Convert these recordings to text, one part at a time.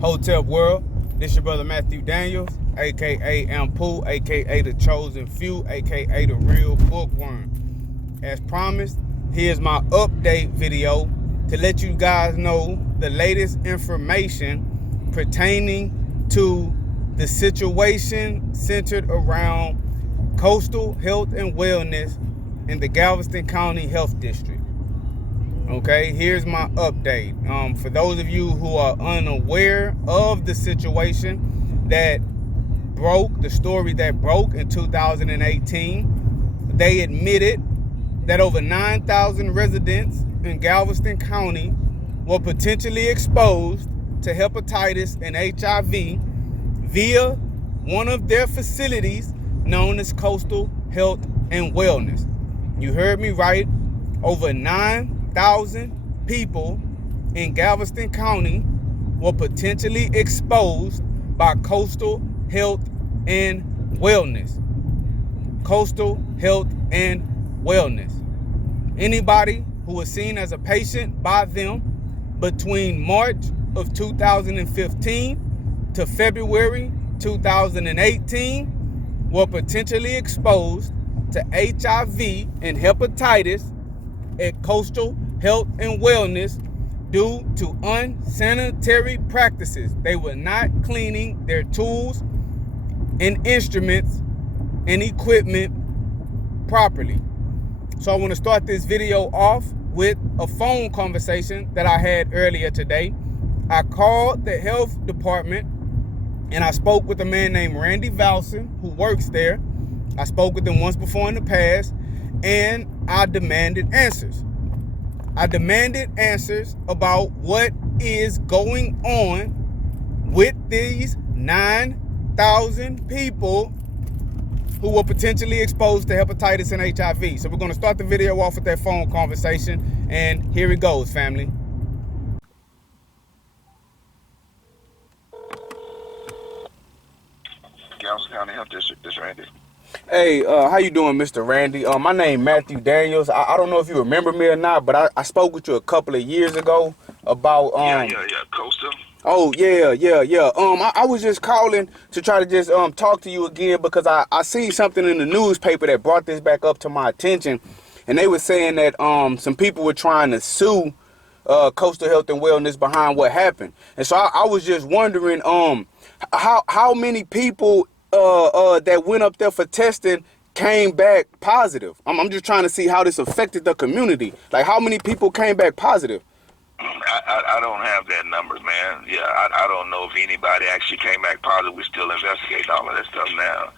Hotel World. This your brother Matthew Daniels, aka Ampu, aka the Chosen Few, aka the Real Bookworm. As promised, here's my update video to let you guys know the latest information pertaining to the situation centered around coastal health and wellness in the Galveston County Health District. Okay, here's my update. For those of you who are unaware of the situation that broke, the story that broke in 2018, they admitted that over 9,000 residents in Galveston County were potentially exposed to hepatitis and HIV via one of their facilities known as Coastal Health and Wellness. You heard me right. Over 9,000 people in Galveston County were potentially exposed by Coastal Health and Wellness. Coastal Health and Wellness. Anybody who was seen as a patient by them between March of 2015 to February 2018 were potentially exposed to HIV and hepatitis at Coastal Health and Wellness due to unsanitary practices. They were not cleaning their tools and instruments and equipment properly. So I want to start this video off with a phone conversation that I had earlier today. I called the health department and I spoke with a man named Randy Valson who works there. I spoke with him once before in the past, and I demanded answers. I demanded answers about what is going on with these 9,000 people who were potentially exposed to hepatitis and HIV. So we're going to start the video off with that phone conversation, and here it goes, family. Galveston County Health District, this Randy. Hey, how you doing, Mr. Randy? My name Matthew Daniels. I don't know if you remember me or not, but I spoke with you a couple of years ago about Yeah, Coastal. Oh, yeah. I was just calling to try to just talk to you again because I see something in the newspaper that brought this back up to my attention, and they were saying that some people were trying to sue Coastal Health and Wellness behind what happened. And so I was just wondering how many people that went up there for testing came back positive. I'm just trying to see how this affected the community. Like, how many people came back positive? I don't have that number, man. Yeah, I don't know if anybody actually came back positive. We're still investigating all of that stuff now.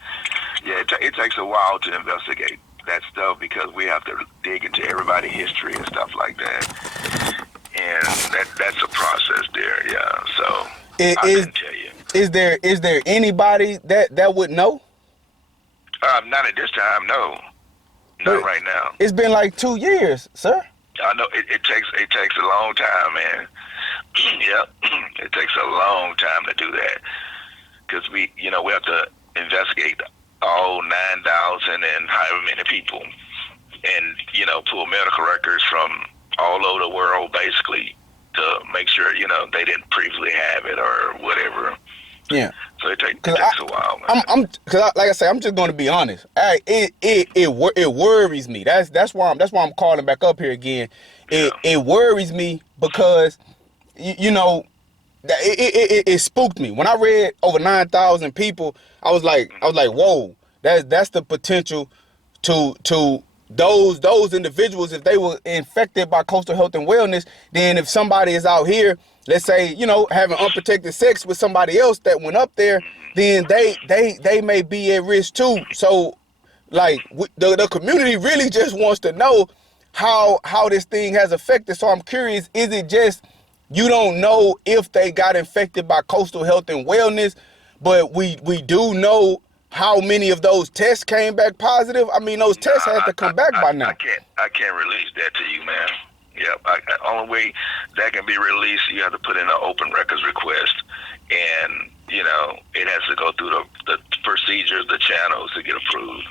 Yeah, it takes a while to investigate that stuff because we have to dig into everybody's history and stuff like that. And that's a process there, yeah. So I can tell you. Is there anybody that would know? Not at this time, no. Not right now. It's been like 2 years, sir. I know it takes a long time, man. Yeah, it takes a long time to do that because we have to investigate all 9,000 and however many people, and pull medical records from all over the world basically to make sure they didn't previously have it or whatever. Yeah. So it takes a while, man. Like I say, I'm just going to be honest. It worries me. That's why I'm calling back up here again. It worries me because it spooked me when I read over 9,000 people. I was like, whoa, that's the potential to those individuals. If they were infected by Coastal Health and Wellness, then if somebody is out here, let's say, having unprotected sex with somebody else that went up there, then they may be at risk too. So, like, the community really just wants to know how this thing has affected. So I'm curious, is it just you don't know if they got infected by Coastal Health and Wellness, but we do know how many of those tests came back positive? I mean, those tests had to come back by now. I can't release that to you, man. Yeah, only way that can be released, you have to put in an open records request, and it has to go through the procedures, the channels to get approved.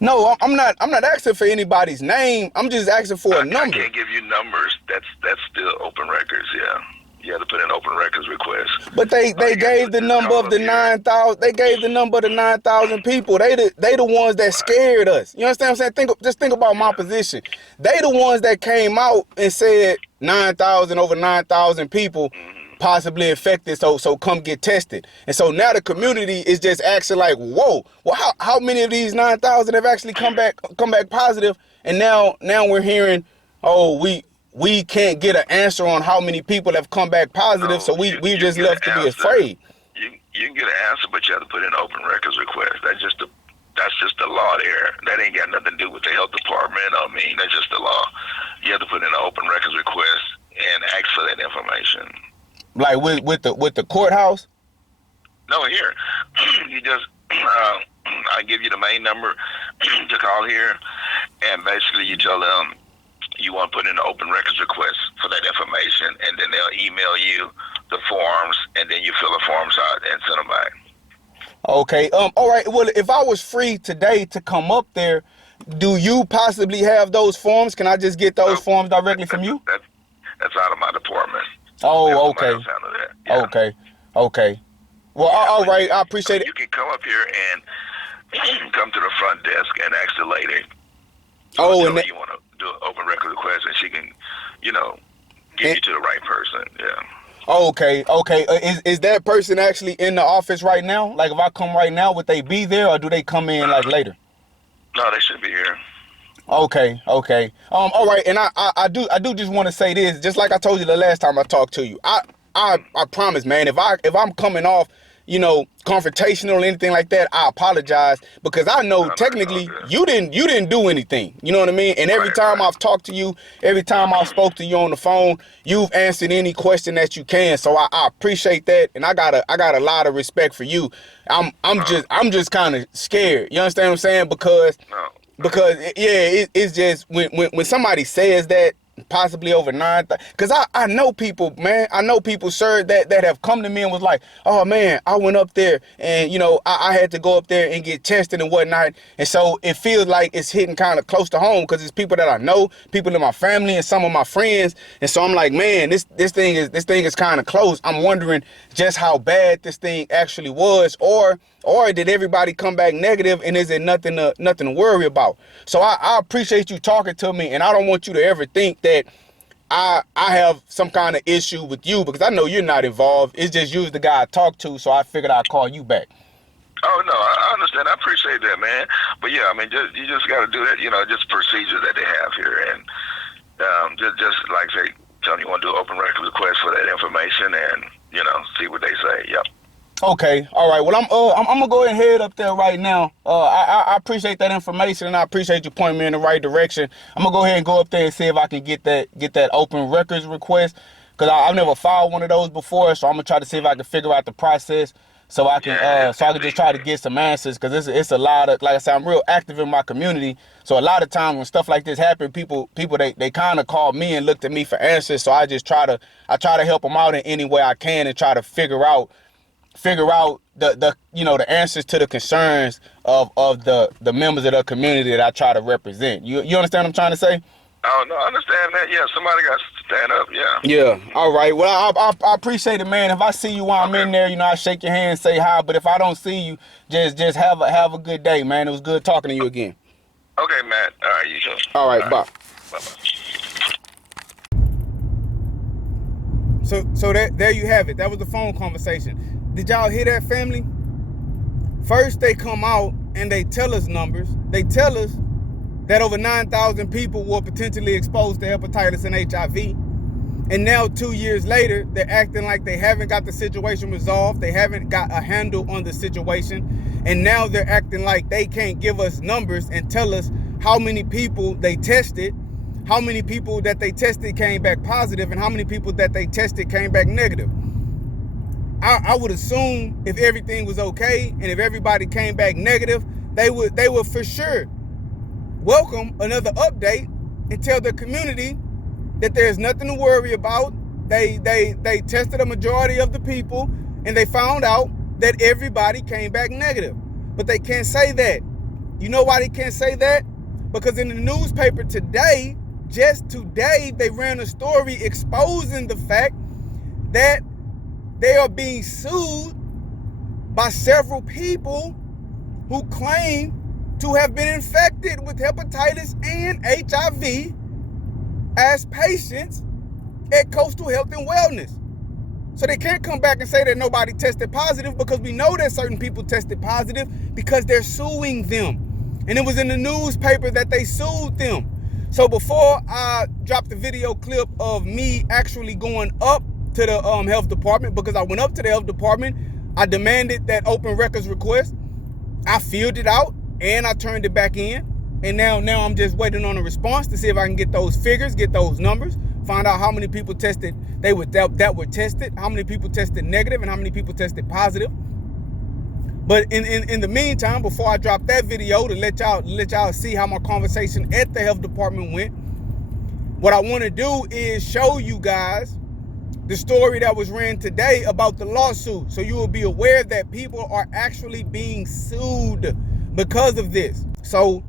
No, I'm not asking for anybody's name. I'm just asking for a number. I can't give you numbers. That's still open records. Yeah. You have to put in open records request. But they gave the number of the 9,000. They gave the number of the 9,000 people. They the ones that scared us. You understand what I'm saying? Just think about my position. They the ones that came out and said 9,000, over 9,000 people possibly infected. So come get tested. And so now the community is just acting like, whoa. Well, how many of these 9,000 have actually come back positive? And now we're hearing, oh, we can't get an answer on how many people have come back positive, so we just left to be afraid. You can get an answer, but you have to put in open records request. That's just the law there. That ain't got nothing to do with the health department. That's just the law. You have to put in an open records request and ask for that information. Like with the courthouse? No, here. You just I give you the main number to call here, and basically you tell them you want to put in an open records request for that information, and then they'll email you the forms, and then you fill the forms out and send them back. Okay. All right. Well, if I was free today to come up there, do you possibly have those forms? Can I just get those forms directly from you? That's out of my department. Oh, okay. Yeah. Okay. Well, all right. I appreciate it. You can come up here and come to the front desk and ask the lady. Oh, and you want to do an open record request, and she can, get you to the right person. Yeah. Okay. Is that person actually in the office right now? Like, if I come right now, would they be there, or do they come in like later? No, they should be here. Okay. All right. And I do just want to say this, just like I told you the last time I talked to you. I promise, man, if I'm coming off, confrontational or anything like that, I apologize, because I know technically you didn't do anything. You know what I mean? And every time I've talked to you, every time I've spoke to you on the phone, you've answered any question that you can. So I appreciate that, and I got a lot of respect for you. I'm just kind of scared. You understand what I'm saying? Because it's just when somebody says that, possibly over 9,000, because I know people, man. I know people, sir, that have come to me and was like, oh man, I went up there and I had to go up there and get tested and whatnot. And so it feels like it's hitting kind of close to home, because it's people that I know, people in my family and some of my friends. And so I'm like, man, this thing is kind of close. I'm wondering just how bad this thing actually was, or did everybody come back negative, and is it nothing to worry about? So I appreciate you talking to me, and I don't want you to ever think that I have some kind of issue with you, because I know you're not involved. It's just you, the guy I talked to, so I figured I'd call you back. Oh, no, I understand. I appreciate that, man. But yeah, you just got to do that, just procedures that they have here. And just like say, tell me you want to do an open record request for that information, and, see what they say. Yep. Okay, all right. Well, I'm gonna go ahead and head up there right now. I appreciate that information, and I appreciate you pointing me in the right direction. I'm gonna go ahead and go up there and see if I can get that open records request, because I've never filed one of those before. So I'm gonna try to see if I can figure out the process, so I can just try to get some answers, because it's a lot of, like I said, I'm real active in my community. So a lot of times when stuff like this happen, people they kind of call me and look to me for answers. So I try to help them out in any way I can, and try to figure out the answers to the concerns of the members of the community that I try to represent. You understand what I'm trying to say? Oh, no, I understand that. Yeah, somebody got to stand up, yeah. Yeah, all right. Well, I appreciate it, man. If I see you while I'm in there, I shake your hand, say hi. But if I don't see you, just have a good day, man. It was good talking to you again. Okay, Matt. All right, you too. All right, bye. Bye-bye. So there you have it. That was the phone conversation. Did y'all hear that, family? First, they come out and they tell us numbers. They tell us that over 9,000 people were potentially exposed to hepatitis and HIV. And now 2 years later, they're acting like they haven't got the situation resolved. They haven't got a handle on the situation. And now they're acting like they can't give us numbers and tell us how many people they tested, how many people that they tested came back positive, and how many people that they tested came back negative. I would assume if everything was okay and if everybody came back negative, they would for sure welcome another update and tell the community that there's nothing to worry about. They tested a majority of the people, and they found out that everybody came back negative. But they can't say that. You know why they can't say that? Because in the newspaper today, just today, they ran a story exposing the fact that they are being sued by several people who claim to have been infected with hepatitis and HIV as patients at Coastal Health and Wellness. So they can't come back and say that nobody tested positive, because we know that certain people tested positive because they're suing them. And it was in the newspaper that they sued them. So before I dropped the video clip of me actually going up to the health department, because I went up to the health department, I demanded that open records request. I filled it out and I turned it back in. And now I'm just waiting on a response to see if I can get those figures, get those numbers, find out how many people tested that were tested, how many people tested negative, and how many people tested positive. But in the meantime, before I drop that video to let y'all see how my conversation at the health department went, what I want to do is show you guys the story that was ran today about the lawsuit, so you will be aware that people are actually being sued because of this. So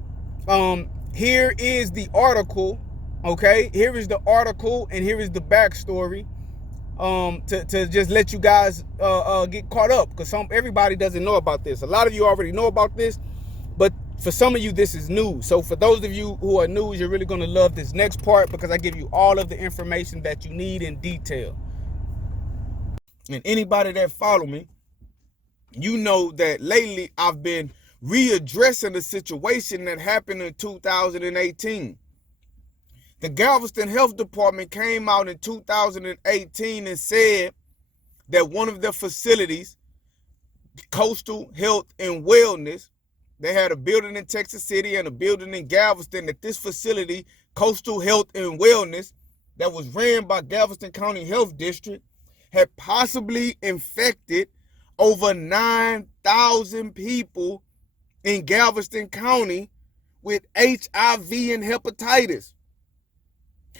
here is the article. Okay, here is the article, and here is the backstory, to just let you guys get caught up, because everybody doesn't know about this. A lot of you already know about this, but for some of you this is news. So for those of you who are news, you're really going to love this next part, because I give you all of the information that you need in detail. And anybody that follow me, you know that lately I've been readdressing the situation that happened in 2018. The Galveston Health Department came out in 2018 and said that one of their facilities, Coastal Health and Wellness, they had a building in Texas City and a building in Galveston, that this facility, Coastal Health and Wellness, that was ran by Galveston County Health District, had possibly infected over 9,000 people in Galveston County with HIV and hepatitis.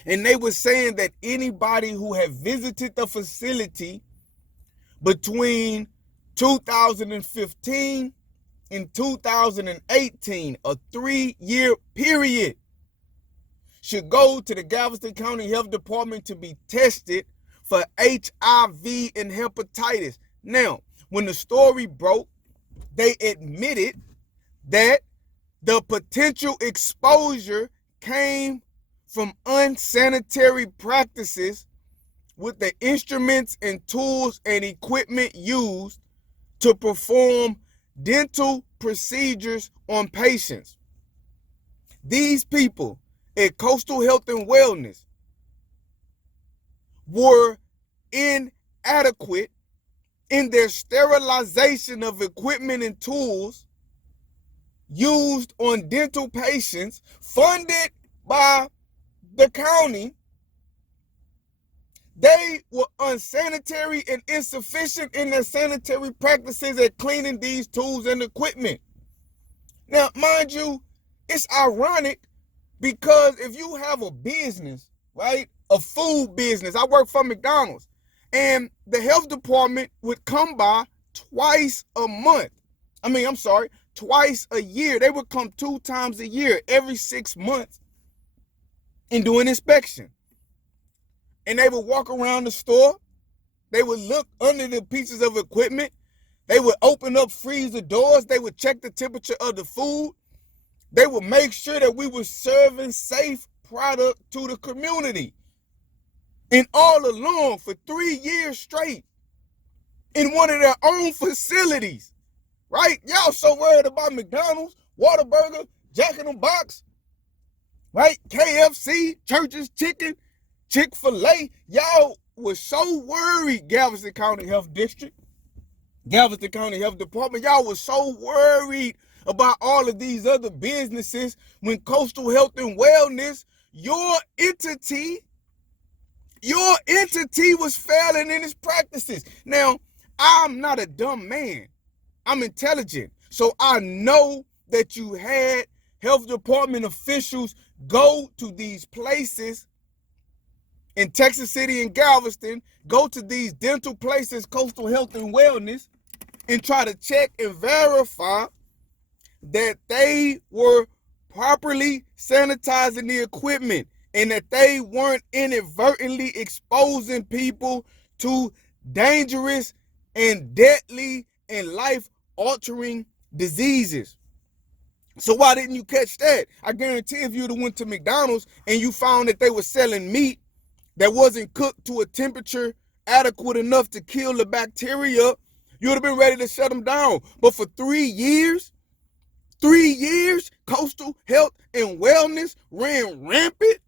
And they were saying that anybody who had visited the facility between 2015 and 2018, a 3-year period, should go to the Galveston County Health Department to be tested for HIV and hepatitis. Now, when the story broke, they admitted that the potential exposure came from unsanitary practices with the instruments and tools and equipment used to perform dental procedures on patients. These people at Coastal Health and Wellness were inadequate in their sterilization of equipment and tools used on dental patients, funded by the county. They were unsanitary and insufficient in their sanitary practices at cleaning these tools and equipment. Now, mind you, it's ironic, because if you have a business, right, a food business, I work for McDonald's, and the health department would come by twice a year. They would come 2 times a year, every 6 months, and do an inspection. And they would walk around the store. They would look under the pieces of equipment. They would open up freezer doors. They would check the temperature of the food. They would make sure that we were serving safe product to the community. And all along, for 3 years straight, in one of their own facilities, right? Y'all so worried about McDonald's, Whataburger, Jack in the Box, right? KFC, Church's Chicken, Chick-fil-A. Y'all was so worried, Galveston County Health District, Galveston County Health Department. Y'all was so worried about all of these other businesses when Coastal Health and Wellness, your entity was failing in its practices. Now, I'm not a dumb man. I'm intelligent. So I know that you had health department officials go to these places in Texas City and Galveston, go to these dental places, Coastal Health and Wellness, and try to check and verify that they were properly sanitizing the equipment and that they weren't inadvertently exposing people to dangerous and deadly and life-altering diseases. So why didn't you catch that? I guarantee if you'd have went to McDonald's and you found that they were selling meat that wasn't cooked to a temperature adequate enough to kill the bacteria, you would have been ready to shut them down. But for 3 years, coastal health and wellness ran rampant.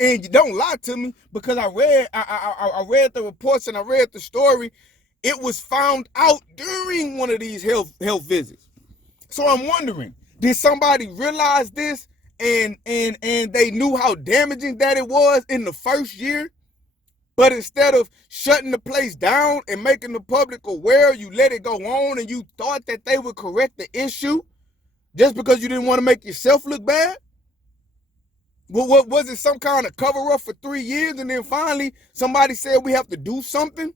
And you don't lie to me, because I read the reports and I read the story. It was found out during one of these health visits. So I'm wondering, did somebody realize this and they knew how damaging that it was in the first year? But instead of shutting the place down and making the public aware, you let it go on and you thought that they would correct the issue just because you didn't want to make yourself look bad? Well, what was it, some kind of cover-up for 3 years, and then finally somebody said we have to do something?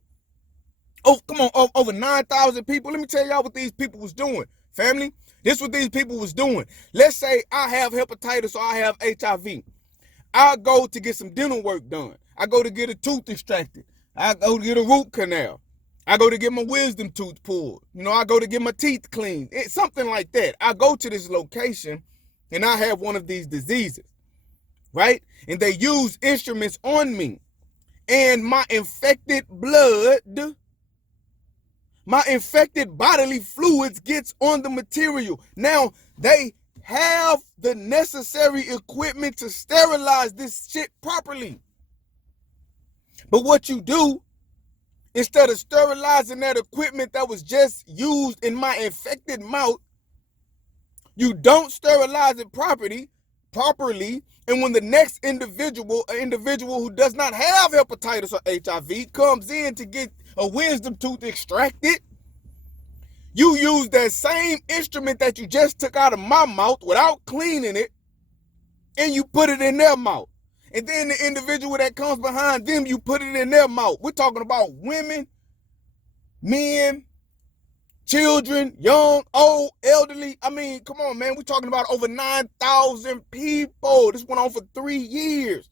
Oh, come on, over 9,000 people. Let me tell y'all what these people was doing, family. This is what these people was doing. Let's say I have hepatitis or I have HIV. I go to get some dental work done. I go to get a tooth extracted. I go to get a root canal. I go to get my wisdom tooth pulled. I go to get my teeth cleaned. It's something like that. I go to this location and I have one of these diseases, right? And they use instruments on me. And my infected blood, my infected bodily fluids gets on the material. Now, they have the necessary equipment to sterilize this shit properly. But what you do, instead of sterilizing that equipment that was just used in my infected mouth, you don't sterilize it properly, and when the next individual, an individual who does not have hepatitis or HIV, comes in to get a wisdom tooth extracted, you use that same instrument that you just took out of my mouth without cleaning it, and you put it in their mouth. And then the individual that comes behind them, you put it in their mouth. We're talking about women, men, children, young, old, elderly. I mean, come on, man. We're talking about over 9,000 people. This went on for 3 years,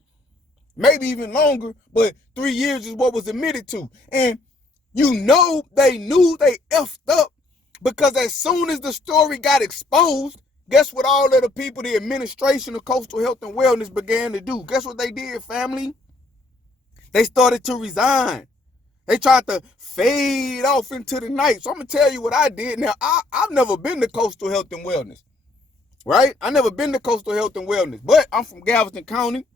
maybe even longer, but 3 years is what was admitted to. And they knew they effed up, because as soon as the story got exposed, guess what all of the people, the administration of coastal health and wellness, began to do? Guess what they did, family? They started to resign. They tried to fade off into the night. So I'm going to tell you what I did. Now, I've never been to coastal health and wellness, right? I never been to coastal health and wellness, but I'm from Galveston County,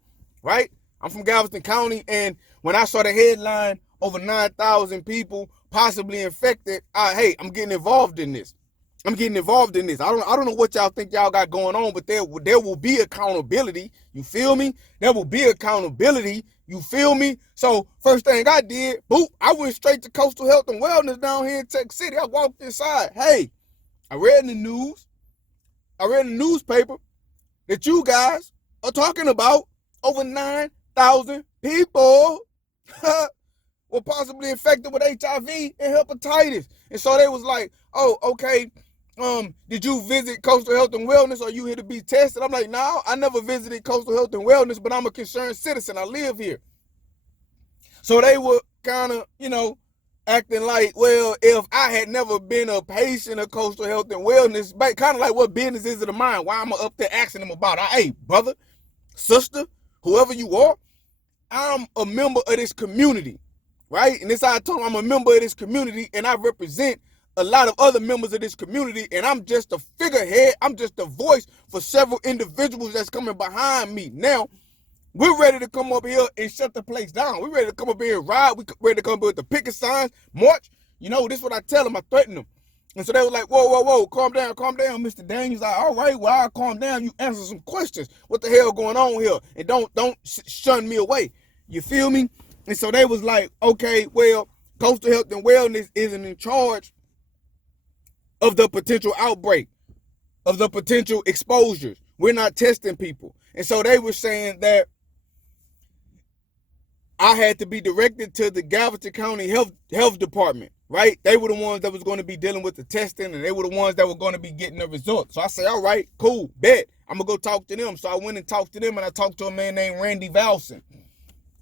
right? I'm from Galveston County, and when I saw the headline, over 9,000 people possibly infected, hey, I'm getting involved in this. I don't know what y'all think y'all got going on, but there will be accountability. You feel me? There will be accountability. You feel me? So first thing I did, boop, I went straight to Coastal Health and Wellness down here in Texas City. I walked inside. Hey, I read in the news, I read in the newspaper that you guys are talking about over 9,000 people were possibly infected with HIV and hepatitis. And so they was like, oh, okay, did you visit Coastal Health and Wellness? Are you here to be tested? I'm like, no, I never visited Coastal Health and Wellness, but I'm a concerned citizen. I live here. So they were kind of, acting like, well, if I had never been a patient of Coastal Health and Wellness, kind of like, what business is it of mine? Why am I up there asking them about it? Hey, brother, sister, whoever you are, I'm a member of this community, right? And this how I told them, I'm a member of this community, and I represent a lot of other members of this community, and I'm just a figurehead. I'm just a voice for several individuals that's coming behind me. Now, we're ready to come up here and shut the place down. We're ready to come up here and ride. We're ready to come up here with the picket signs, march. This is what I tell them. I threaten them. And so they were like, whoa, calm down, Mr. Daniels. Like, all right, well, I'll calm down. You answer some questions. What the hell going on here? And don't shun me away. You feel me? And so they was like, okay, well, Coastal Health and Wellness isn't in charge of the potential outbreak, of the potential exposures. We're not testing people. And so they were saying that I had to be directed to the Galveston County Health Department, right? They were the ones that was going to be dealing with the testing, and they were the ones that were going to be getting the results. So I say, all right, cool, bet. I'm going to go talk to them. So I went and talked to them, and I talked to a man named Randy Valson.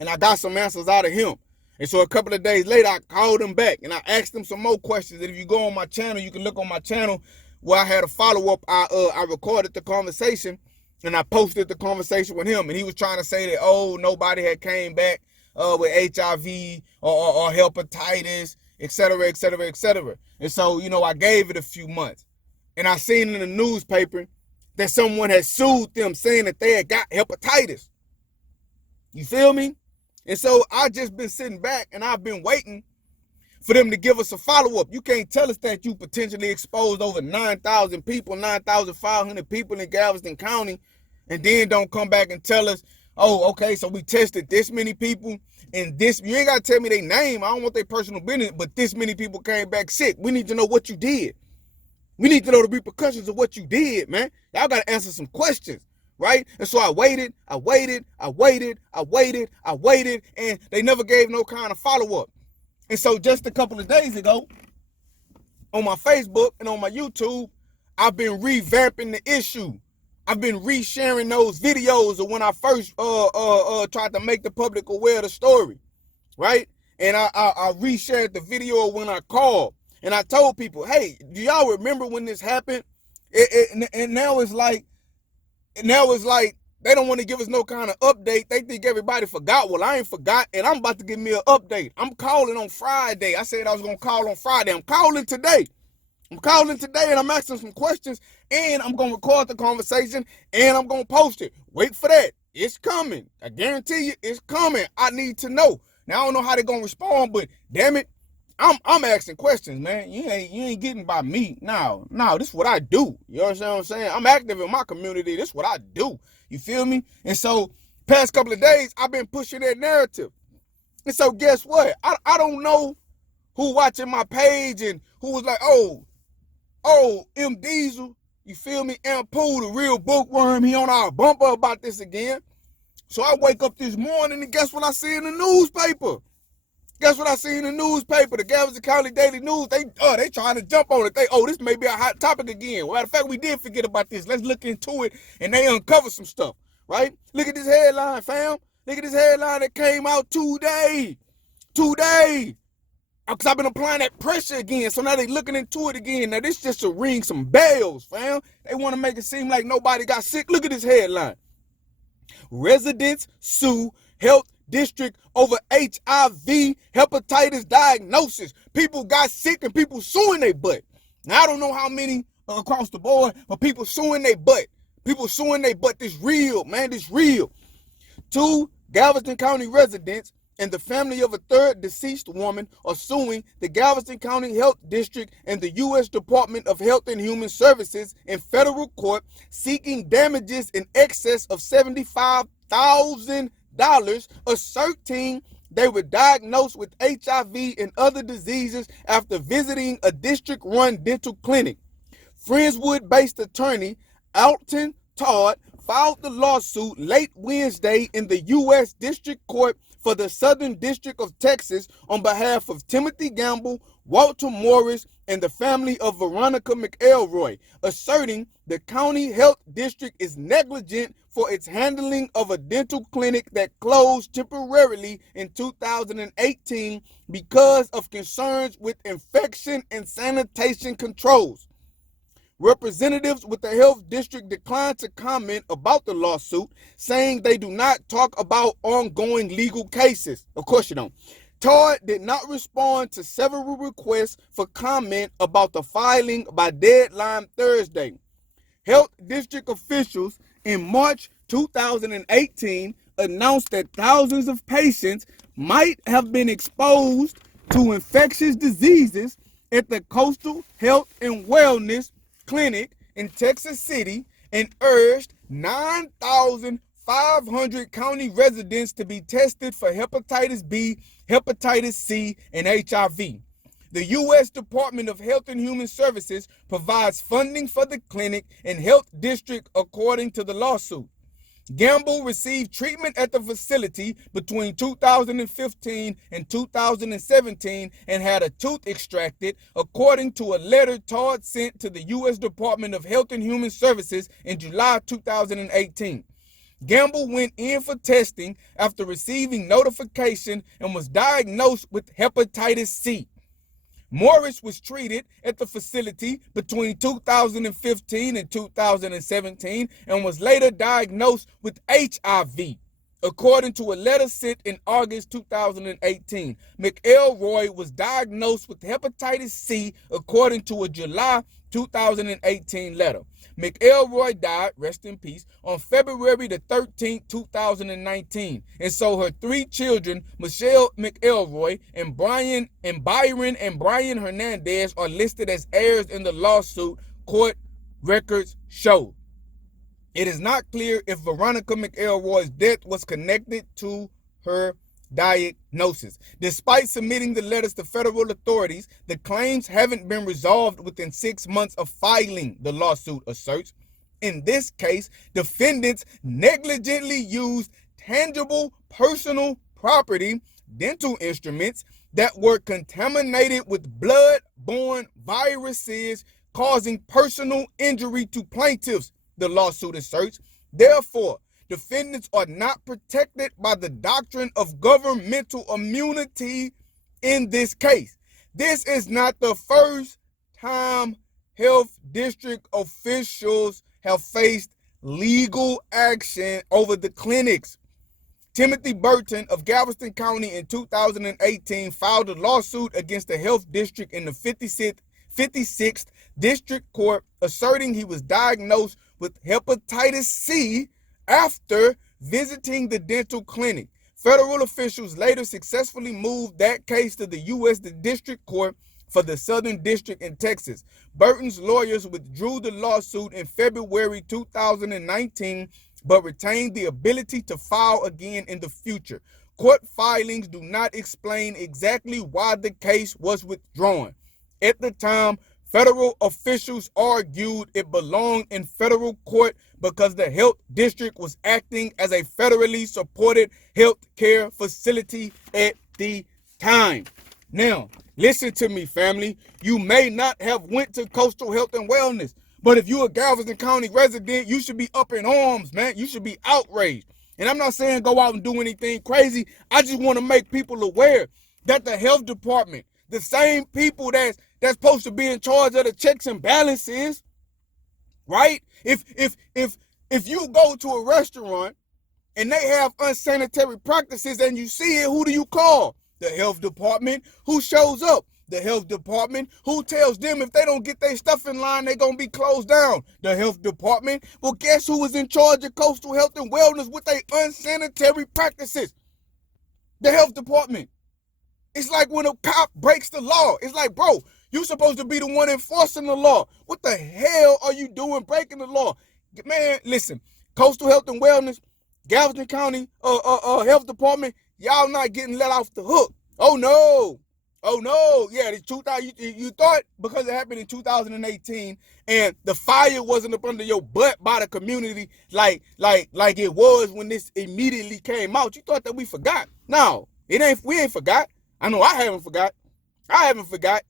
And I got some answers out of him. And so a couple of days later, I called him back and I asked him some more questions. And if you go on my channel, you can look on my channel where I had a follow-up. I recorded the conversation and I posted the conversation with him. And he was trying to say that, oh, nobody had came back with HIV or hepatitis, et cetera, et cetera, et cetera. And so, I gave it a few months. And I seen in the newspaper that someone had sued them saying that they had got hepatitis. You feel me? And so I just been sitting back and I've been waiting for them to give us a follow-up. You can't tell us that you potentially exposed over 9,000 people, 9,500 people in Galveston County, and then don't come back and tell us, oh, okay, so we tested this many people, and this, you ain't got to tell me their name. I don't want their personal business, but this many people came back sick. We need to know what you did. We need to know the repercussions of what you did, man. Y'all got to answer some questions. Right? And so I waited, and they never gave no kind of follow-up. And so just a couple of days ago, on my Facebook and on my YouTube, I've been revamping the issue. I've been resharing those videos of when I first tried to make the public aware of the story, right? And I reshared the video of when I called, and I told people, hey, do y'all remember when this happened? And now it's like, they don't want to give us no kind of update. They think everybody forgot. Well, I ain't forgot, and I'm about to give me an update. I'm calling on Friday. I said I was going to call on Friday. I'm calling today. And I'm asking some questions, and I'm going to record the conversation, and I'm going to post it. Wait for that. It's coming. I guarantee you it's coming. I need to know. Now, I don't know how they're going to respond, but damn it, I'm asking questions, man. You ain't getting by me. No, this is what I do. You understand what I'm saying? I'm active in my community. This is what I do. You feel me? And so, past couple of days, I've been pushing that narrative. And so, guess what? I don't know who watching my page and who was like, oh, M. Diesel, you feel me? M. Pooh, the real bookworm, he on our bumper about this again. So I wake up this morning and guess what I see in the newspaper? The Galveston County Daily News, they trying to jump on it. This may be a hot topic again. Well, matter of fact, we did forget about this. Let's look into it, and they uncover some stuff, right? Look at this headline, fam. Look at this headline that came out today. Because I've been applying that pressure again, so now they looking into it again. Now, this just to ring some bells, fam. They want to make it seem like nobody got sick. Look at this headline. Residents sue health district over HIV, hepatitis diagnosis. People got sick and people suing their butt. Now, I don't know how many across the board, but people suing their butt. This real, man, this real. 2 Galveston County residents and the family of a third deceased woman are suing the Galveston County Health District and the U.S. Department of Health and Human Services in federal court, seeking damages in excess of $75,000, asserting they were diagnosed with HIV and other diseases after visiting a district-run dental clinic. Friendswood-based attorney Alton Todd filed the lawsuit late Wednesday in the U.S. District Court for the Southern District of Texas on behalf of Timothy Gamble, Walter Morris, and the family of Veronica McElroy, asserting the county health district is negligent for its handling of a dental clinic that closed temporarily in 2018 because of concerns with infection and sanitation controls. Representatives with the health district declined to comment about the lawsuit, saying they do not talk about ongoing legal cases. Of course you don't. Todd did not respond to several requests for comment about the filing by deadline Thursday. Health district officials in March 2018 announced that thousands of patients might have been exposed to infectious diseases at the Coastal Health and Wellness Clinic in Texas City and urged 9,500 county residents to be tested for hepatitis B, hepatitis C, and HIV. The U.S. Department of Health and Human Services provides funding for the clinic and health district according to the lawsuit. Gamble received treatment at the facility between 2015 and 2017 and had a tooth extracted, according to a letter Todd sent to the U.S. Department of Health and Human Services in July 2018. Gamble went in for testing after receiving notification and was diagnosed with hepatitis C. Morris was treated at the facility between 2015 and 2017 and was later diagnosed with HIV. According to a letter sent in August 2018, McElroy was diagnosed with hepatitis C according to a July 2018 letter. McElroy died, rest in peace, on February the 13th, 2019. And so her three children, Michelle McElroy and Byron and Brian Hernandez, are listed as heirs in the lawsuit, court records show. It is not clear if Veronica McElroy's death was connected to her diagnosis. Despite submitting the letters to federal authorities, the claims haven't been resolved within 6 months of filing, the lawsuit asserts. In this case, defendants negligently used tangible personal property, dental instruments, that were contaminated with blood-borne viruses, causing personal injury to plaintiffs, the lawsuit asserts. Therefore, defendants are not protected by the doctrine of governmental immunity in this case. This is not the first time health district officials have faced legal action over the clinics. Timothy Burton of Galveston County in 2018 filed a lawsuit against the health district in the 56th District Court, asserting he was diagnosed with hepatitis C after visiting the dental clinic. Federal officials later successfully moved that case to the U.S. District Court for the Southern District in Texas. Burton's lawyers withdrew the lawsuit in February 2019, but retained the ability to file again in the future. Court filings do not explain exactly why the case was withdrawn. At the time, federal officials argued it belonged in federal court because the health district was acting as a federally supported health care facility at the time. Now, listen to me, family. You may not have went to Coastal Health and Wellness, but if you're a Galveston County resident, you should be up in arms, man. You should be outraged. And I'm not saying go out and do anything crazy. I just want to make people aware that the health department, the same people that's supposed to be in charge of the checks and balances, right? If you go to a restaurant and they have unsanitary practices and you see it, who do you call? The health department. Who shows up? The health department. Who tells them if they don't get their stuff in line, they're going to be closed down? The health department. Well, guess who was in charge of Coastal Health and Wellness with their unsanitary practices? The health department. It's like when a cop breaks the law. It's like, bro, you're supposed to be the one enforcing the law. What the hell are you doing breaking the law? Man, listen, Coastal Health and Wellness, Galveston County Health Department, y'all not getting let off the hook. Oh, no. Oh, no. Yeah, it's 2000. You thought because it happened in 2018 and the fire wasn't up under your butt by the community like it was when this immediately came out. You thought that we forgot. No, we ain't forgot. I know I haven't forgot.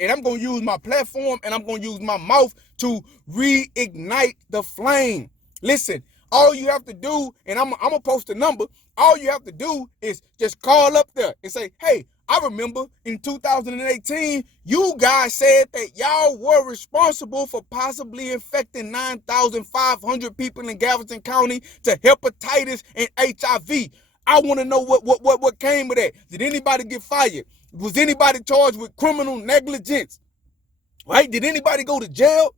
And I'm going to use my platform and I'm going to use my mouth to reignite the flame. Listen, all you have to do, and I'm going to post a number, all you have to do is just call up there and say, hey, I remember in 2018, you guys said that y'all were responsible for possibly infecting 9,500 people in Galveston County to hepatitis and HIV. I want to know what came of that. Did anybody get fired? Was anybody charged with criminal negligence? Right? Did anybody go to jail?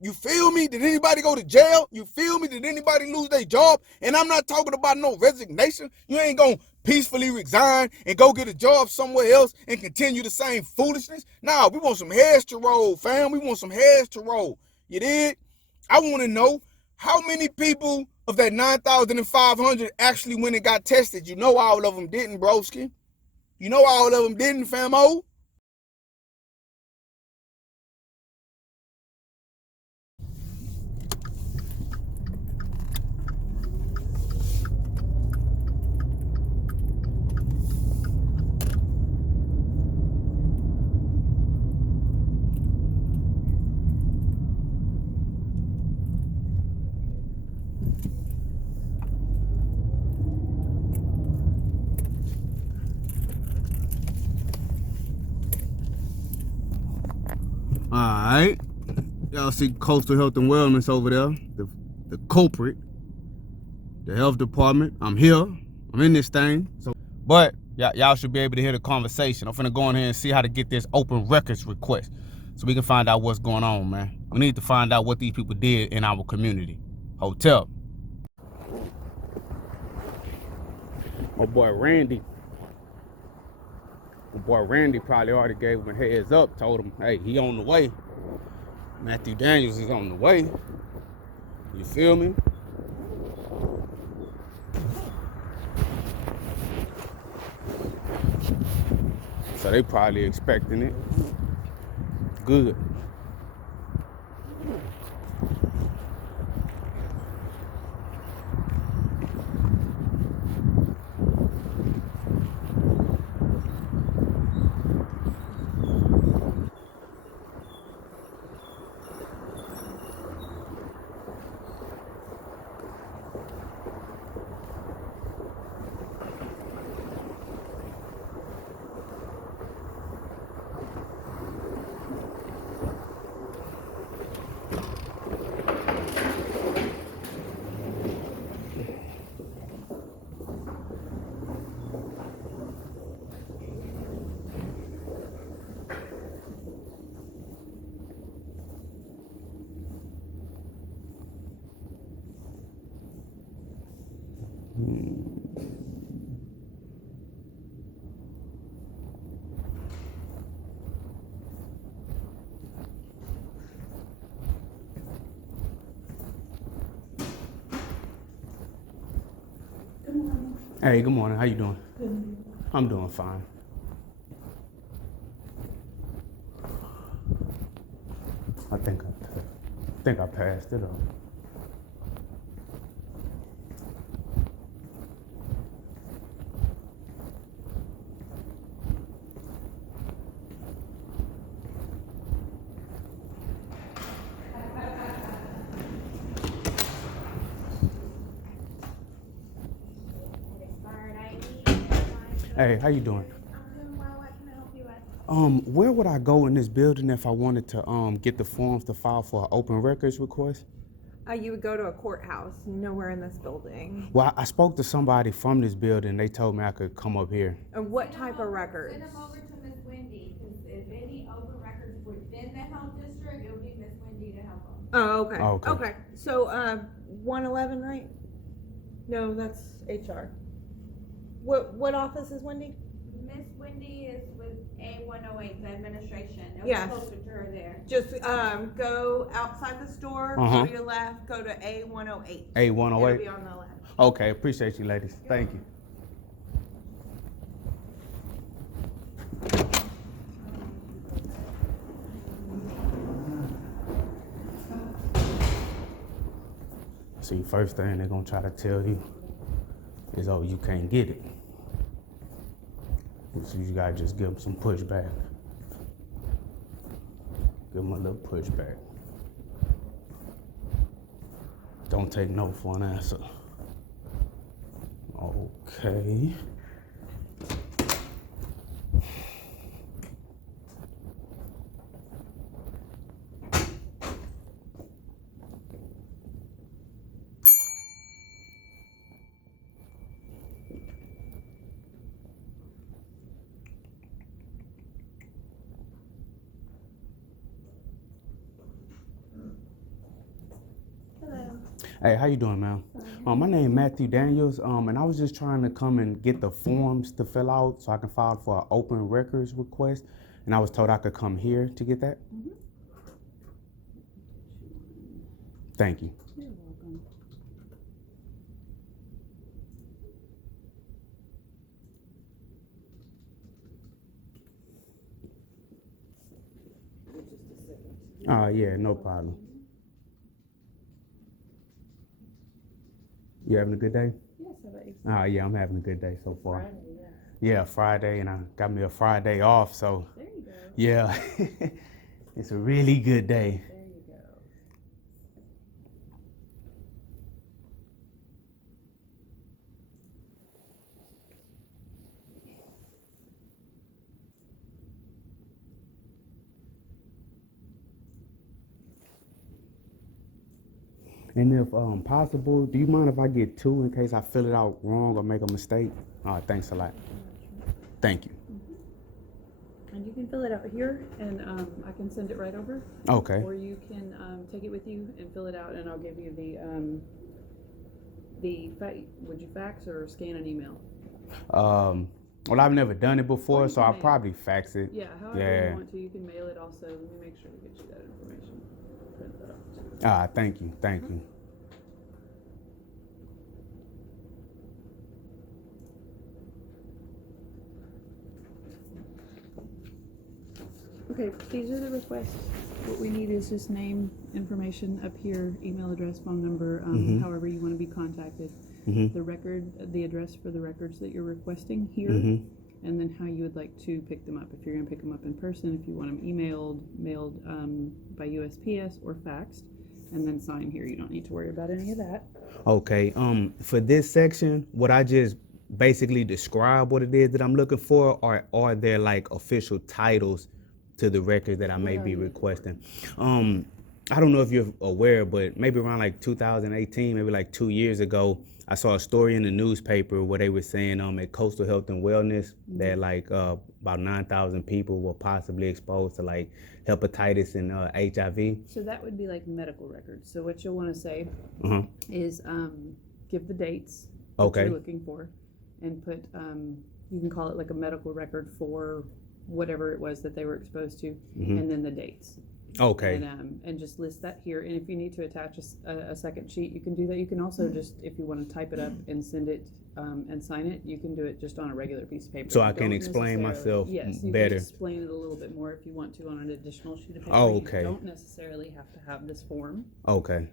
You feel me? Did anybody go to jail? You feel me? Did anybody lose their job? And I'm not talking about no resignation. You ain't going to peacefully resign and go get a job somewhere else and continue the same foolishness. Nah, we want some heads to roll, fam. We want some heads to roll. You did? I want to know how many people of that 9,500 actually went and got tested. You know all of them didn't, broski. You know all of them didn't, famo. Alright. Y'all see Coastal Health and Wellness over there. The culprit. The health department. I'm here. I'm in this thing. But y'all should be able to hear the conversation. I'm finna go in here and see how to get this open records request so we can find out what's going on, man. We need to find out what these people did in our community. Hotel. My boy Randy probably already gave him a heads up, told him, hey, he on the way. Matthew Daniels is on the way. You feel me? So they probably expecting it. Good. Hey, good morning. How you doing? Good. I'm doing fine. I think I passed it up. Hey, how you doing? I'm doing well. What can I help you with? Where would I go in this building if I wanted to get the forms to file for an open records request? You would go to a courthouse, nowhere in this building. Well, I spoke to somebody from this building. They told me I could come up here. What type of records? Send them over to Miss Wendy, because if any open records within the health district, it would be Miss Wendy to help them. Oh, okay. Okay. Okay. So, 111, right? No, that's HR. What office is Wendy? Miss Wendy is with A108, the administration. It was Yes. closer to her there. Just go outside the store, go to your left, go to A108. A108? It'll be on the left. Okay, appreciate you, ladies. Thank you. See, first thing they're gonna try to tell you is, oh, you can't get it. So you gotta just give them some pushback. Give them a little pushback. Don't take no for an answer. Okay. Hey, how you doing, ma'am? My name is Matthew Daniels, and I was just trying to come and get the forms to fill out so I can file for an open records request, and I was told I could come here to get that. Mm-hmm. Thank you. You're welcome. Yeah, no problem. You having a good day? Yes, how about you? Yeah, I'm having a good day so far. Friday, yeah. Yeah, Friday, and I got me a Friday off, so There you go. yeah, it's a really good day. There you go. And if possible, do you mind if I get 2 in case I fill it out wrong or make a mistake? All right, thanks a lot. Thank you. And you can fill it out here, and I can send it right over. Okay. Or you can take it with you and fill it out, and I'll give you would you fax or scan an email? Well, I've never done it before, so I'll mail. probably fax it. Yeah, however you want to. You can mail it also. Let me make sure to get you that information. Print that out too. Thank you. Thank you. Okay, these are the requests. What we need is just name, information up here, email address, phone number, however you want to be contacted. The address for the records that you're requesting here, and then how you would like to pick them up. If you're going to pick them up in person, if you want them emailed, mailed by USPS or faxed, and then sign here. You don't need to worry about any of that. Okay. For this section, would I just basically describe what it is that I'm looking for, or are there like official titles to the records that I may be requesting? I don't know if you're aware, but maybe around like 2018, maybe like 2 years ago, I saw a story in the newspaper where they were saying at Coastal Health and Wellness that like about 9,000 people were possibly exposed to like hepatitis and HIV. So that would be like medical records. So what you'll want to say is give the dates that you're looking for, and put you can call it like a medical record for whatever it was that they were exposed to, and then the dates. Okay. And just list that here. And if you need to attach a second sheet, you can do that. You can also just, if you want to type it up and send it and sign it, you can do it just on a regular piece of paper. So I can explain myself you better. can explain it a little bit more if you want to on an additional sheet of paper. Okay. You don't necessarily have to have this form. Okay.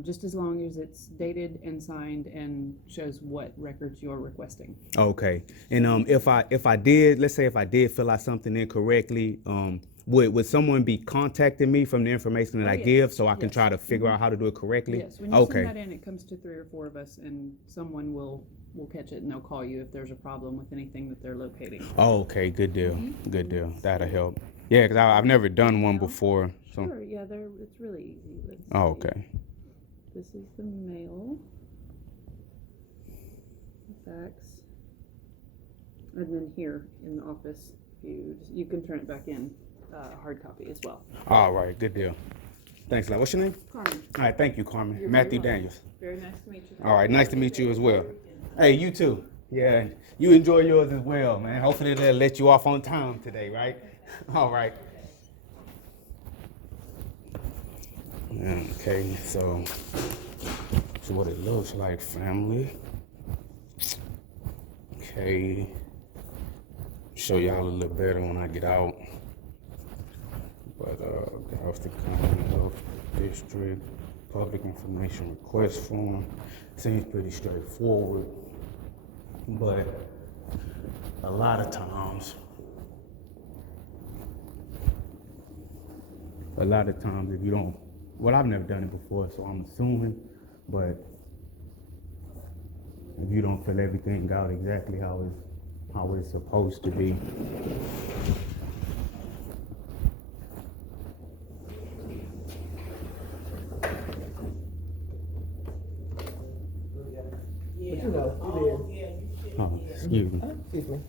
Just as long as it's dated and signed and shows what records you're requesting. Okay. And if I did, let's say if I did fill out something incorrectly, would someone be contacting me from the information that I give, so I can try to figure out how to do it correctly? Yes. When you send that in, it comes to 3 or 4 of us, and someone will catch it, and they'll call you if there's a problem with anything that they're locating. Okay. Good deal. Good deal. That'll help. Yeah, because I've never done one before. So. Sure. Yeah. It's really easy. Let's see. Okay. This is the mail, the fax, and then here in the office, you can turn it back in hard copy as well. All right, good deal. Thanks a lot. What's your name? Carmen. All right, thank you, Carmen. You're Matthew very welcome. Daniels. Very nice to meet you. All right, nice to meet you as well. Hey, you too. Yeah, you enjoy yours as well, man. Hopefully they'll let you off on time today, right? All right. Okay, so what it looks like, family. Okay. Show y'all a little better when I get out. But Galveston County Health District Public Information Request Form seems pretty straightforward, but a lot of times if you don't, well, I've never done it before, so I'm assuming, but if you don't fill everything out exactly how it's supposed to be, oh, excuse me.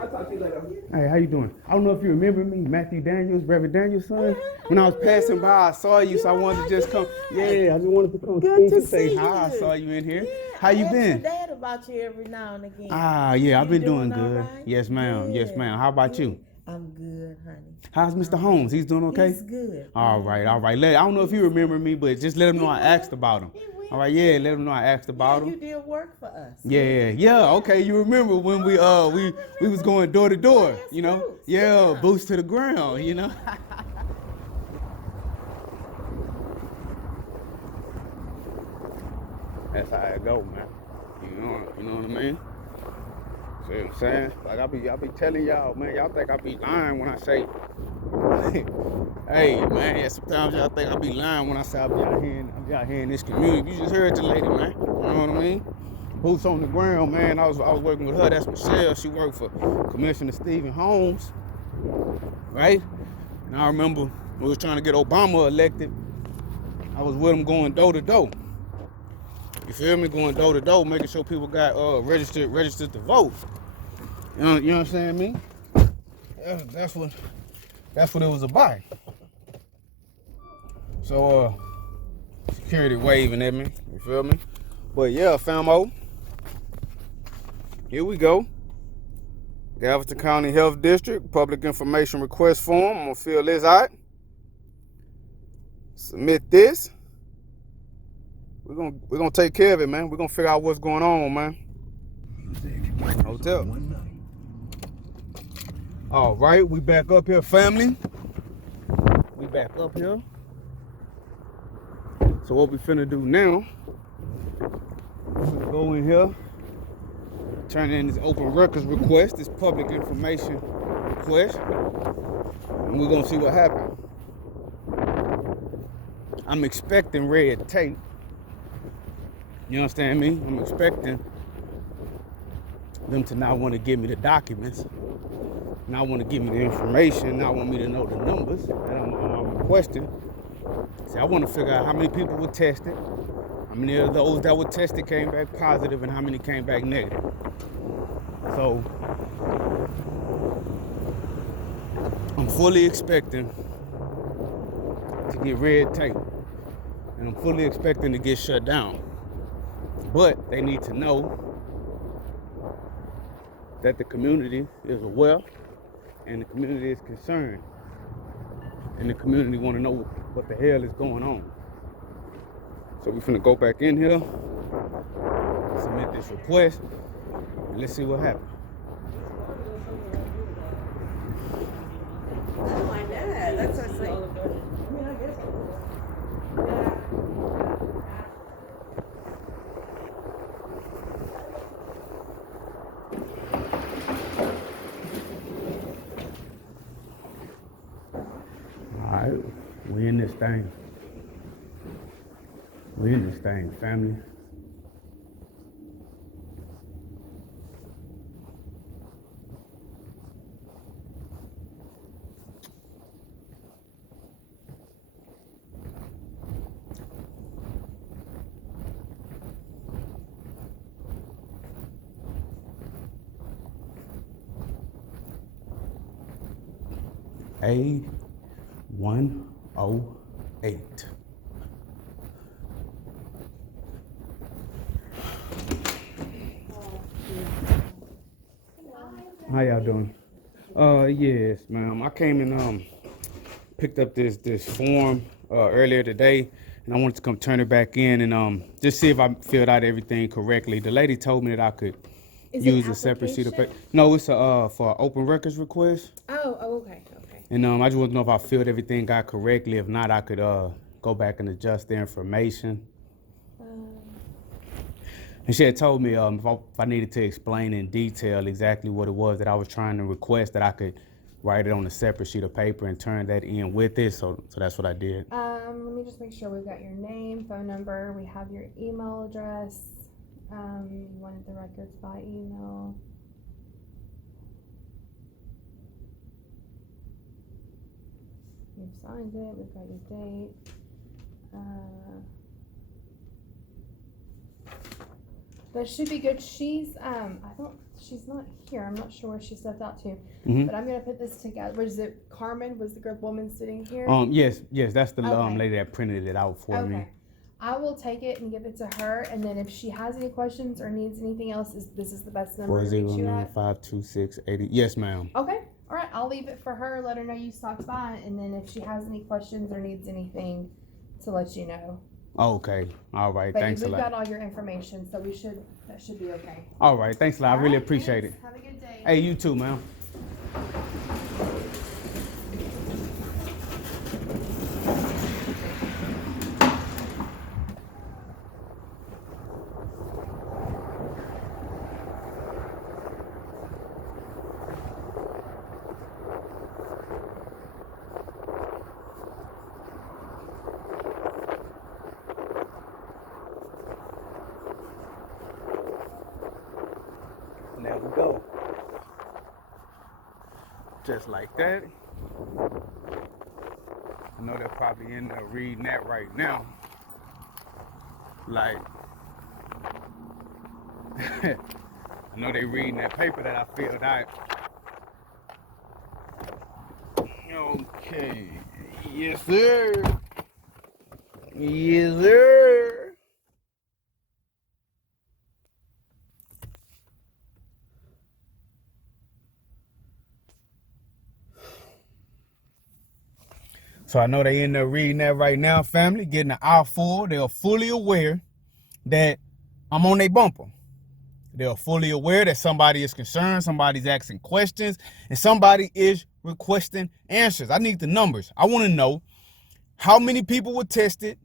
I'll talk to you later. Hey, how you doing? I don't know if you remember me, Matthew Daniels, Reverend Daniels' son. When I was passing by, I saw you, so I wanted to just come. Yeah, I just wanted to come Good speak to and say see hi. you. I saw you in here. Yeah, How you I been? ask your dad about you every now and again. Yeah, I've You been doing all good. right? Yes, ma'am. Yes, Good. ma'am. How about you? I'm good, honey. How's Mr. Holmes? He's doing okay? He's good. All right. I don't know if you remember me, but just let him know I asked about him. He will. All right, yeah, let him know I asked about You him. did work for us. Yeah. Okay, you remember when we was going door to door, you know? Boots, Yeah, yeah. boots to the ground, you know? That's how it go, man. You know what I mean? See what I'm saying? Like I be telling y'all, man, y'all think I be lying when I say, hey, man, yeah, sometimes y'all think I be lying when I say I be out here in this community. You just heard the lady, man. You know what I mean? Boots on the ground, man. I was working with her. That's Michelle. She worked for Commissioner Stephen Holmes, right? And I remember we was trying to get Obama elected. I was with them going door to door. You feel me? Going door to door, making sure people got registered to vote. You know what I'm saying, me? That's what it was about. So security waving at me. You feel me? But yeah, famo. Here we go. Galveston County Health District Public Information Request Form. I'm gonna fill this out. Submit this. We're gonna take care of it, man. We're gonna figure out what's going on, man. Hotel. All right, we back up here, family. We back up here. So what we finna do now? We're gonna go in here, turn in this open records request, this public information request, and we're gonna see what happens. I'm expecting red tape. You understand me? I'm expecting them to not want to give me the documents, not want to give me the information, not want me to know the numbers that I'm requesting. See, I want to figure out how many people were tested, how many of those that were tested came back positive, and how many came back negative. So I'm fully expecting to get red tape, and I'm fully expecting to get shut down. But they need to know that the community is aware and the community is concerned. And the community want to know what the hell is going on. So we're finna go back in here, submit this request, and let's see what happens. Oh my God, that's so sweet. Alright, we in this thing. We in this thing, family. A108. How y'all doing? Yes, ma'am. I came and picked up this form earlier today, and I wanted to come turn it back in and just see if I filled out everything correctly. The lady told me that I could use a separate sheet of paper. No, it's for an open records request. Oh, okay. And I just want to know if I filled everything out correctly. If not, I could go back and adjust the information. And she had told me if I needed to explain in detail exactly what it was that I was trying to request, that I could write it on a separate sheet of paper and turn that in with it. So that's what I did. Let me just make sure we've got your name, phone number, we have your email address. You wanted the records by email. You've signed it, we've got your date. That should be good. She's not here. I'm not sure where she stepped out to. Mm-hmm. But I'm gonna put this together. Was it Carmen? Was the woman sitting here? Yes, that's the Okay. lady that printed it out for me. I will take it and give it to her, and then if she has any questions or needs anything else, this is the best number to reach you at. 409-526-80. Yes, ma'am. Okay. All right. I'll leave it for her. Let her know you stopped by, and then if she has any questions or needs anything, to let you know. Okay. All right. But Thanks a we've lot. got all your information, so that should be okay. All right. Thanks a lot. I really appreciate it. Have a good day. Hey, you too, ma'am. There we go. Just like that. I know they're probably in there reading that right now. Like, I know they reading that paper that I filled out. Okay. Yes, sir. Yes, sir. So I know they in there reading that right now, family, getting an eye full. They're fully aware that I'm on their bumper. They're fully aware that somebody is concerned, somebody's asking questions, and somebody is requesting answers. I need the numbers. I want to know how many people were tested.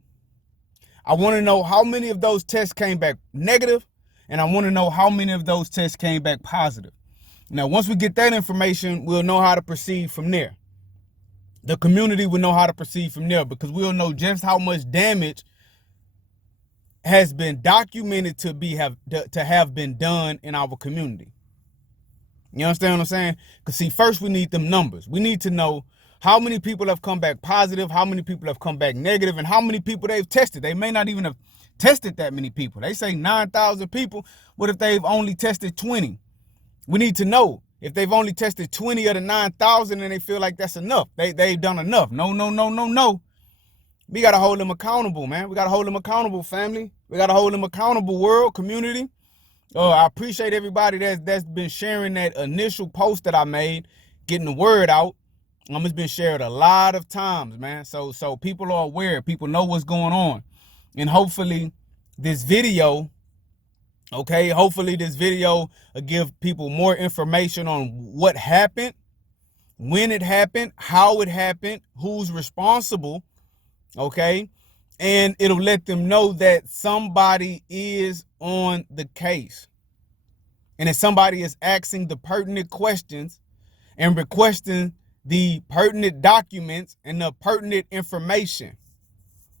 I want to know how many of those tests came back negative, and I want to know how many of those tests came back positive. Now, once we get that information, we'll know how to proceed from there. The community will know how to proceed from there, because we'll know just how much damage has been documented to have been done in our community. You understand what I'm saying? Because see, first we need them numbers. We need to know how many people have come back positive, how many people have come back negative, and how many people they've tested. They may not even have tested that many people. They say 9,000 people. What if they've only tested 20? We need to know if they've only tested 20 of the 9,000 and they feel like that's enough. They've done enough. No. We got to hold them accountable, man. We got to hold them accountable, family. We got to hold them accountable, world, community. I appreciate everybody that's been sharing that initial post that I made, getting the word out. It's been shared a lot of times, man. So people are aware. People know what's going on. And hopefully this video, will give people more information on what happened, when it happened, how it happened, who's responsible. Okay, and it'll let them know that somebody is on the case, and that somebody is asking the pertinent questions and requesting the pertinent documents and the pertinent information.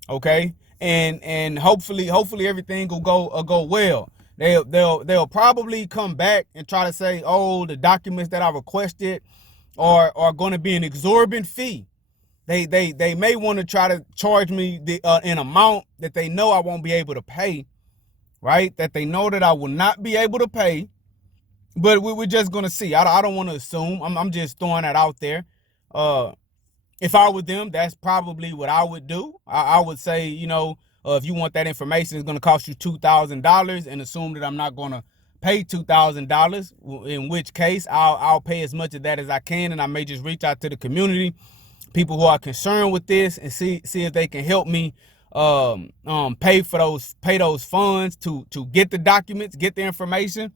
Okay, and hopefully everything will go well. They'll probably come back and try to say, oh, the documents that I requested are going to be an exorbitant fee. They may want to try to charge me an amount that they know I won't be able to pay, right? That they know that I will not be able to pay. But we're just going to see. I don't want to assume. I'm just throwing that out there. If I were them, that's probably what I would do. I would say, if you want that information, it's going to cost you $2,000, and assume that I'm not going to pay $2,000, in which case I'll pay as much of that as I can, and I may just reach out to the community, people who are concerned with this, and see if they can help me pay those funds to get the documents, get the information.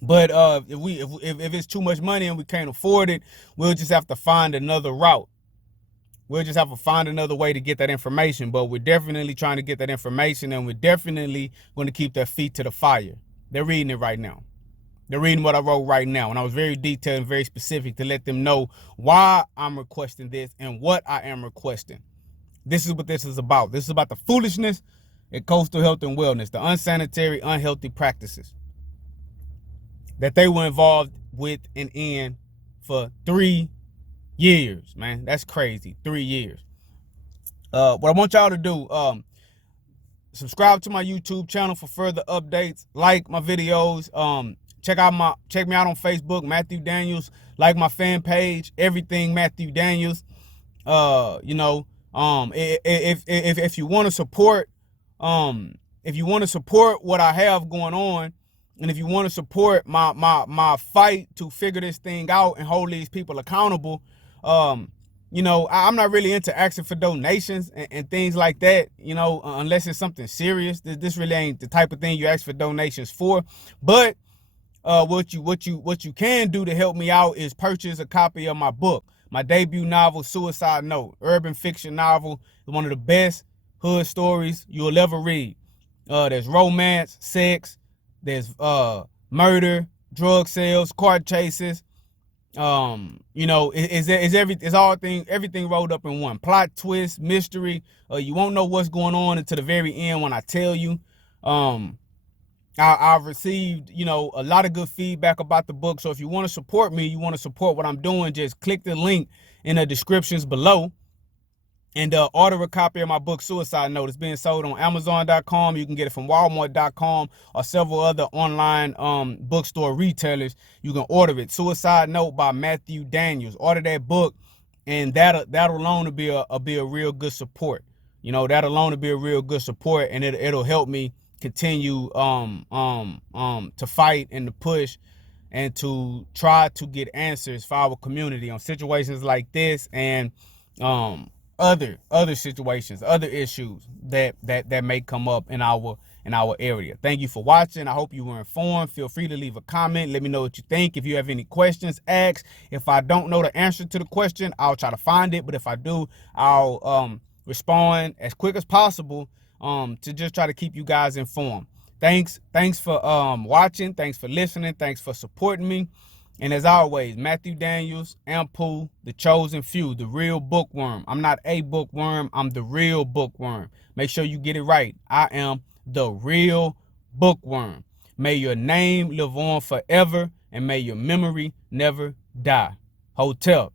But if it's too much money and we can't afford it, we'll just have to find another route. We'll just have to find another way to get that information. But we're definitely trying to get that information, and we're definitely going to keep their feet to the fire. They're reading it right now. They're reading what I wrote right now. And I was very detailed and very specific to let them know why I'm requesting this and what I am requesting. This is what this is about. This is about the foolishness at Coastal Health and Wellness, the unsanitary, unhealthy practices that they were involved with and in for 3 years, man. That's crazy. 3 years. What I want y'all to do, subscribe to my YouTube channel for further updates. Like my videos. Check me out on Facebook, Matthew Daniels. Like my fan page, everything Matthew Daniels. If you want to support, what I have going on, and if you want to support my fight to figure this thing out and hold these people accountable, I'm not really into asking for donations and things like that, unless it's something serious. This really ain't the type of thing you ask for donations for. But what you can do to help me out is purchase a copy of my book, my debut novel, Suicide Note, urban fiction novel, one of the best hood stories you'll ever read. There's romance, sex, there's murder, drug sales, car chases. Everything rolled up in one. Plot twist, mystery. You won't know what's going on until the very end when I tell you. I've received, a lot of good feedback about the book. So if you want to support me, you want to support what I'm doing, just click the link in the descriptions below. And order a copy of my book, Suicide Note. It's being sold on Amazon.com. You can get it from Walmart.com or several other online bookstore retailers. You can order it. Suicide Note by Matthew Daniels. Order that book, and that alone will be a real good support. You know, that alone will be a real good support, and it'll help me continue to fight and to push and to try to get answers for our community on situations like this and other situations, other issues that may come up in our area. Thank you for watching. I hope you were informed. Feel free to leave a comment. Let me know what you think. If you have any questions, ask. If I don't know the answer to the question, I'll try to find it. But if I do, I'll respond as quick as possible to just try to keep you guys informed. Thanks for watching. Thanks for listening. Thanks for supporting me. And as always, Matthew Daniels, Ampoule, the chosen few, the real bookworm. I'm not a bookworm. I'm the real bookworm. Make sure you get it right. I am the real bookworm. May your name live on forever, and may your memory never die. Hotel.